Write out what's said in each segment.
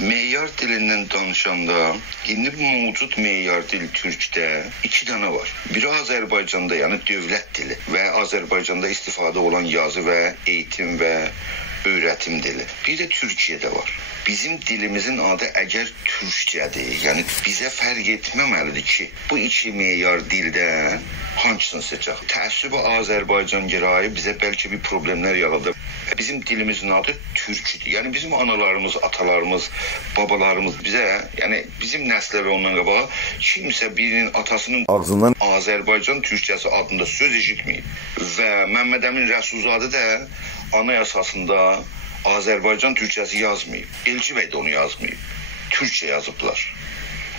Meyar dilinden danışanda, indi bu mevcut meyar dil Türk'te 2 tane var. Biri Azərbaycanda, yani dövlət dili ve Azərbaycanda istifade olan yazı ve eğitim ve öğretim dili. Bir de Türkiye'de var. Bizim dilimizin adı əgər Türkçədir, yani bize fərq etməməlidir ki, bu 2 meyar dildən hangisini seçək. Təəssübü Azərbaycan gərayı bizə bəlkə bir problemler yaradır. Bizim dilimizin adı Türkçüdür. Yani bizim analarımız, atalarımız, babalarımız bize, yani bizim nəslər ondan qabağa kimsə birinin atasının ağzından Azərbaycan Türkçəsi adında söz eşitməyib. Və Məmməd Əmin Rəsulzadə də anayasasında Azərbaycan Türkçəsi yazmayıb. Elçi bəy də onu yazmayıb. Türkçə yazıblar.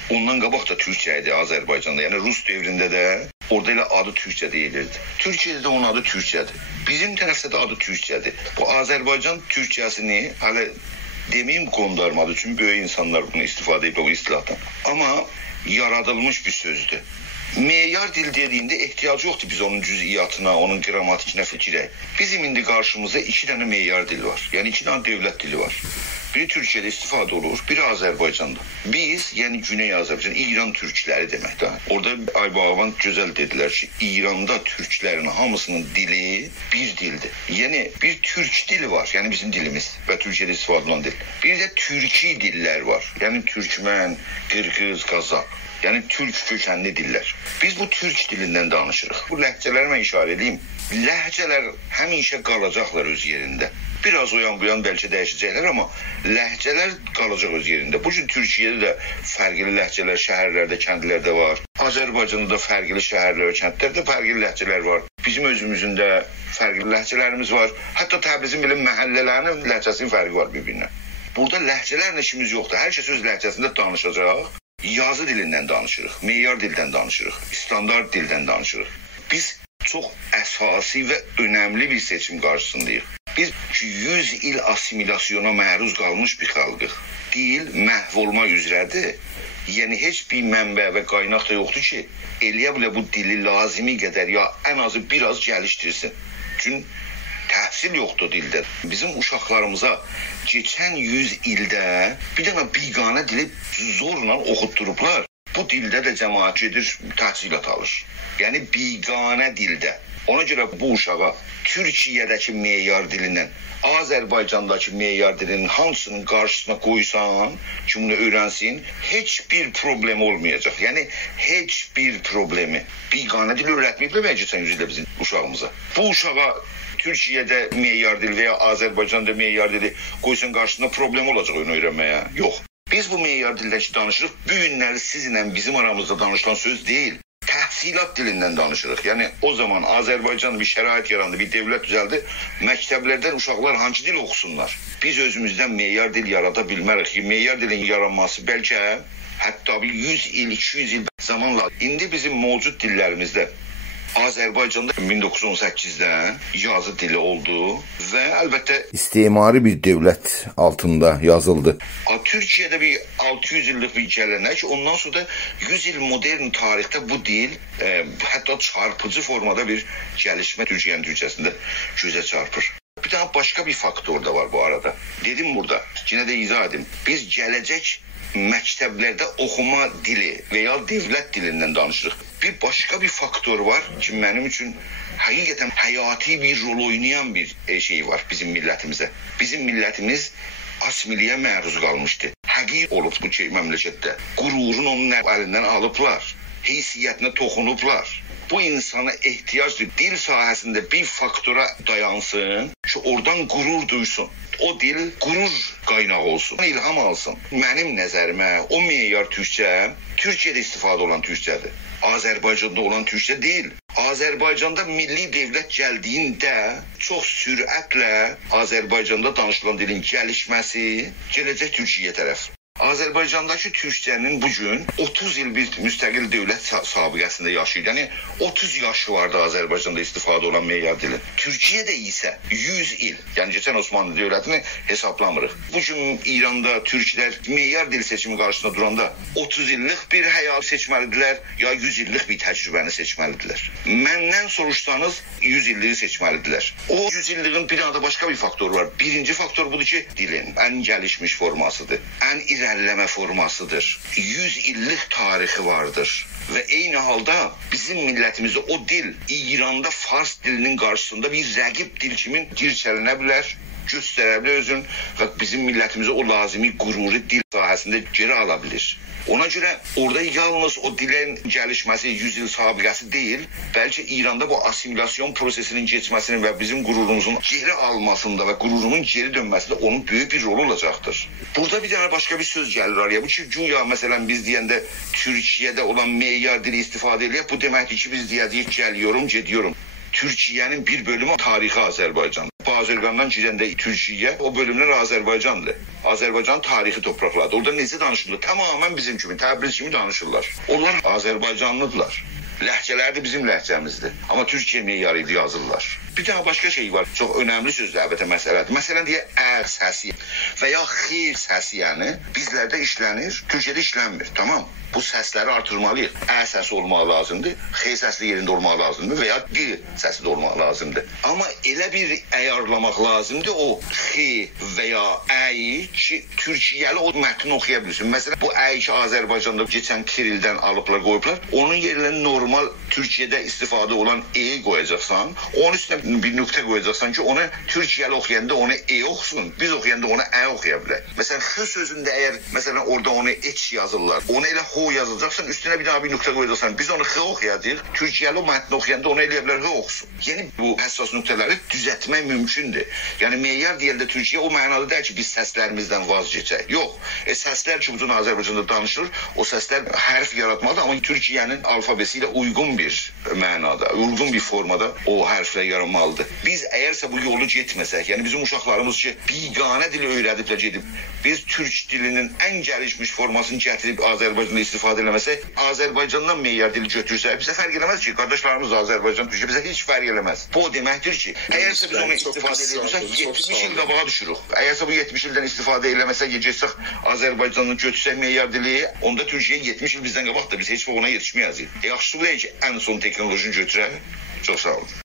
Ondan qabaq da Türkçə idi Azərbaycanda. Yəni Rus devrində də orada elə adı Türkçə deyilirdi. Türkiyədə də onun adı Türkçədir. Bizim tərəfdə də adı Türkçədir. Bu Azərbaycan Türkçəsini hələ demeyim qondarmadı. Çünki böyük insanlar bunu istifadə edib o istilahdan. Amma yaradılmış bir sözdür. Meyar dil dediğinde ihtiyacı yoktu biz onun cüz'iyyatına, onun gramatikine fikire. Bizim indi karşımızda 2 tane meyar dil var. Yani 2 tane devlet dili var. Biri Türkiye'de istifade olur, biri Azerbaycan'da. Biz, yani Güney Azerbaycan, İran Türkleri demek de. Orada Aybavan güzel dediler ki, İran'da Türklerin hamısının dili bir dildir. Yani bir Türk dili var, yani bizim dilimiz ve Türkiye'de istifade olan dil. Bir de Türki diller var. Yani Türkmen, Kırgız, Kazak. Yani Türk kökenli diller. Biz bu Türk dilinden danışırıq. Bu ləhcələrə işarə edeyim. Ləhcələr həmişə qalacaqlar öz yerində. Biraz o yan bu yan belki değişecekler ama ləhcələr qalacaq öz yerində. Bu gün Türkiye'de de fərqli ləhcələr şəhərlərdə, kəndlərdə var. Azərbaycanda da fərqli şəhərlər və kəndlərdə fərqli ləhcələr var. Bizim özümüzün də fərqli ləhcələrimiz var. Hətta Təbrizin bilin məhəllələrinin ləhcəsinin fərqi var bir-birinə. Burada ləhcələrlə işimiz yoxdur. Hər kəs öz ləhcəsində danışacaq. Yazı dilinden danışırıq, meyar dilden danışırıq, standart dilden danışırıq. Biz çok əsasi ve önemli bir seçim karşısındayıq. Biz 100 il asimilasyona məruz qalmış bir xalqıq. Dil məhv olma üzrədir. Yəni heç bir mənbə və qaynaq da yoxdur ki, eləyə bilə bu dili lazimi qədər ya ən azı biraz gəlişdirsin. Çünki təhsil yoxdur dildə. Bizim uşaqlarımıza geçən 100 ildə bir dənə biganə dili zorla oxutdurublar. Bu dildə də cəmaət gedir, təhsilat alır. Yəni biganə dildə. Ona görə bu uşağa Türkiyədəki meyar dilindən Azərbaycandakı meyar dilinin hansının qarşısına qoysan ki, bunu öyrənsin, heç bir problem olmayacaq. Yəni heç bir problemi. Biganə dili öyrətməyiblər geçən 100 ildə bizim uşağımıza. Bu uşağa Türkiye'de meyar dili veya Azerbaycan'da meyar dili koysan karşısında problem olacak onu öğrenmeye. Yok. Biz bu meyar dilden danışırıq. Bu günləri sizinle bizim aramızda danışılan söz değil. Təhsilat dilinden danışırıq. Yani o zaman Azerbaycan'da bir şərait yarandı, bir devlet düzeldi. Məktəblərdən uşaqlar hangi dil oxusunlar? Biz özümüzdən meyar dil yarada bilmərik ki, meyar dilin yaranması bəlkə hətta bir 100 il, 200 il zamanla. İndi bizim mevcut dillerimizde Azerbaycan'da 1918'den yazı dili oldu ve elbette istimari bir devlet altında yazıldı. Türkiye'de bir 600 yıllık bir gelenek, ondan sonra da 100 yıl modern tarihte bu dil hatta çarpıcı formada bir gelişme Türkiye'nin Türkçesinde göze çarpır. Bir tane başka bir faktör da var bu arada. Dedim burada, yine de izah edeyim. Biz gelecek məktəblərdə oxuma dili veya devlet dilinden danışırıq. Bir başka bir faktör var ki, mənim üçün həqiqətən həyati bir rol oynayan bir şey var bizim millətimizə. Bizim millətimiz asimiliyə məruz qalmışdı. Həqiq olub bu ki, məmləkətdə. Qururun onun əlindən alıblar. Heysiyyətinə toxunublar. Bu insana ehtiyacdır. Dil sahəsində bir faktora dayansın ki, oradan qurur duysun. O dil qurur qaynağı olsun, ilham alsın. Mənim nəzərimə o meyar Türkçə, Türkiyədə istifadə olan Türkçədir. Azərbaycanda olan Türkçə deyil. Azərbaycanda milli devlet gəldiyində çox sürətlə Azərbaycanda danışılan dilin gəlişməsi gələcək Türkiyə tərəf. Azərbaycandakı türkçənin bugün 30 il bir müstəqil dövlət sabiqəsində yaşayır. Yəni 30 yaşı vardı Azərbaycanda istifadə olan meyar dili. Türkiyədə isə 100 il. Yəni keçən Osmanlı dövlətini hesablamırıq. Bugün İranda türklər meyar dil seçimi qarşısında duranda 30 illik bir həyat seçməlidirlər ya 100 illik bir təcrübəni seçməlidirlər. Məndən soruşsanız 100 illiyi seçməlidirlər. O 100 illiyin bir daha da başqa bir faktor var. Birinci faktor budur ki, dilin ən gəlişmiş formasıdır. Ən irəliləmə formasıdır. 100 illik tarixi vardır. Və eyni halda bizim millətimizdə o dil İranda fars dilinin qarşısında bir rəqib dil kimi dirçələnə bilər, göstərə bilər özün və bizim millətimizə o lazımi qüruri dil sahəsində geri ala bilir. Ona görə orada yalnız o dilin gəlişməsi 100 il sabiqəsi deyil, bəlkə İranda bu assimilasyon prosesinin keçməsinin və bizim qürurumuzun geri almasında və qururumun geri dönməsində onun böyük bir rolu olacaqdır. Burada bir dənə başqa bir söz gəlir araya. Bu ki, güya məsələn biz deyəndə Türkiyədə olan meyar dili istifadə eləyək, bu deməkdir ki, biz deyəcəyik gəliyorum, gediyorum. Türkiyənin bir bölümü tarixi Azərbaycan. Azərbaycandan girəndə Türkiyə, o bölümlər Azərbaycandır. Azərbaycan tarixi topraklardır. Orada necə danışılır? Tamamən bizim kimi, Təbriz kimi danışırlar. Onlar Azərbaycanlıdırlar. Ləhcələri də bizim ləhcəmizdir. Amma Türkiyə meyarı ilə yazırlar. Bir daha başqa şey var. Çox önəmli sözdür əlbəttə məsələdir. Məsələn deyə ə səsi və ya x səsi yəni bizlərdə işlənir, Türkiyədə işlənmir. Tamam. Bu səsləri artırmalıyıq. Ə səsi olmaq lazımdır, x səsli yerində olmaq lazımdır və ya d səsi də olmaq lazımdır. Amma elə bir əyarlamaq lazımdır o x və ya ə-yi ki, Türkiyəli o mətni oxuya bilsin. Məsələn, bu ə-yi ki, Azərbaycanda keçən Kirildən alıblar, qoyublar, onun yerinə normal Türkiyədə istifadə olan e qoyacaqsan, onun üstünə bir nöqtə qoyacaqsan ki, onu Türkiyəli oxuyanda onu e oxusun, biz oxuyanda onu ə oxuya bilər. Məsələn, x sözündə əgər məsələn orada onu eç yazırlar, onu elə ho yazacaqsan, üstünə bir daha bir nöqtə qoyacaqsan, biz onu x oxuyacağıq, Türkiyəli o mətni oxuyanda onu eləyə bilər, h oxusun. Yəni bu həssas nöqtələri düzəltmək mümkündür. Yəni meyar deyəndə Türkiyə o mənada deyil ki, biz səslərimizdən vaz keçək. Yox, səslər ki, bütün Azərbaycanda danışılır, o səslər hərf yaratmalıdır, amma Türkiyənin alfabesi ilə uyğun bir mənada, uyğun bir formada o hərflər yaranmalıdır. Biz əgərsə bu yolu getməsək, yəni bizim uşaqlarımız ki, biganə dili öyrədiblər gedib, biz türk dilinin ən gəlişmiş formasını gətirib Azərbaycanda istifadə eləməsək, Azərbaycandan meyar dili götürsək, bizə fərq eləməz ki, qardaşlarımız Azərbaycan, Türkiyə bizə heç fərq eləməz. Bu o deməkdir ki, əgərsə biz onu istifadə edirsək, 70 il qabağa düşürük. Əgərsə bu 70 ildən istifadə eləməsək, gecəsək Azərbaycandan götürsək meyar dili, onda Türkiyə 70 il bizdən qabaqdır, biz heç vaxt ona yetişməyəcəyik. Yaxşısı bu deyil ki, ən son teknolojini götürək. Çox sağ olun.